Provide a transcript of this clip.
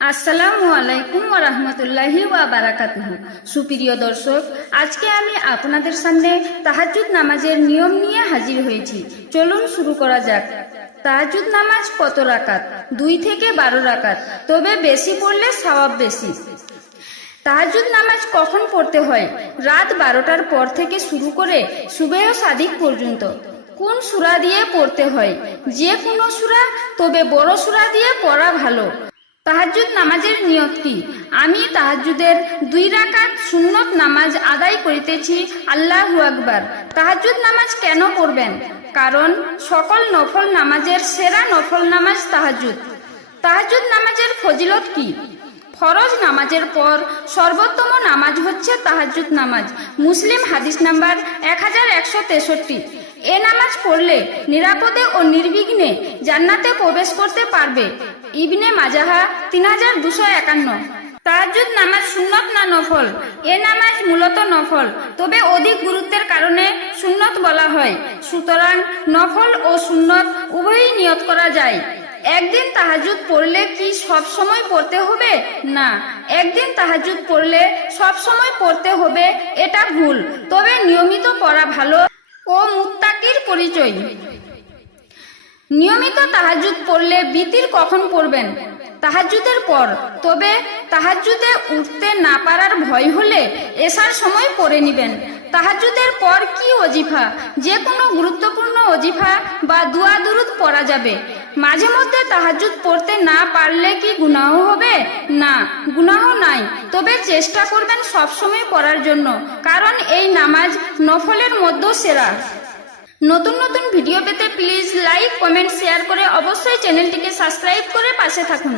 আসসালামু আলাইকুম ওয়া রাহমাতুল্লাহি ওয়া বারাকাতুহু। সুপ্রিয় দর্শক, আজকে আমি আপনাদের সামনে তাহাজ্জুদ নামাজের নিয়ম নিয়ে হাজির হয়েছি। চলুন শুরু করা যাক। তাহাজ্জুদ নামাজ কত রাকাত? 2 থেকে 12 রাকাত, তবে বেশি পড়লে সওয়াব বেশি। তাহাজ্জুদ নামাজ কখন পড়তে হয়? রাত 12টার পর থেকে শুরু করে সুবহ সাদিক পর্যন্ত। কোন সূরা দিয়ে পড়তে হয়? যে কোনো সূরা, তবে বড় সূরা দিয়ে পড়া ভালো। তাহাজ্জুদ নামাজের নিয়ত কি? আমি তাহাজ্জুদের 2 রাকাত সুন্নত নামাজ আদায় করিতেছি। আল্লাহু আকবার। তাহাজ্জুদ নামাজ কেন পড়বেন? কারণ সকল নফল নামাজের সেরা নফল নামাজ তাহাজ্জুদ। তাহাজ্জুদ নামাজের ফজিলত কি? ফরজ নামাজের পর সর্বোত্তম নামাজ হচ্ছে তাহাজ্জুদ নামাজ। মুসলিম হাদিস নাম্বার 1163। এ নামাজ পড়লে নিরাপদে ও নির্বিঘ্নে জান্নাতে প্রবেশ করতে পারবে। ইবনে মাজাহা 3251। তাহাজ্জুদ নামাজ সুন্নত না নফল? এ নামাজ মূলত নফল, তবে অধিক গুরুত্বের কারণে সুন্নত বলা হয়। সুতরাং নফল ও সুন্নত উভয়ই নিয়ত করা যায়। একদিন তাহাজ্জুদ পড়লে কি সব সময় পড়তে হবে? না, একদিন তাহাজ্জুদ পড়লে সব সময় পড়তে হবে এটা ভুল, তবে নিয়মিত পড়া ভালো ও মুত্তাকির পরিচয়। নিয়মিত তাহাজ্জুদ পড়লে বিতির কখন পড়বেন? তাহাজ্জুদের পর, তবে তাহাজ্জুদে উঠতে না পারার ভয় হলে এশার সময় পড়ে নেবেন। তাহাজ্জুদের পর কি ওজিফা? যে কোনো গুরুত্বপূর্ণ ওজিফা বা দুয়া দুরুদ পড়া যাবে। মাঝে মধ্যে তাহাজ্জুদ পড়তে না পারলে কি গুনাহ হবে? না, গুনাহ নাই, তবে চেষ্টা করবেন সবসময় পড়ার জন্য, কারণ এই নামাজ নফলের মধ্যে সেরা। নতুন নতুন ভিডিও পেতে প্লিজ লাইক, কমেন্ট, শেয়ার করে অবশ্যই চ্যানেলটিকে সাবস্ক্রাইব করে পাশে থাকুন।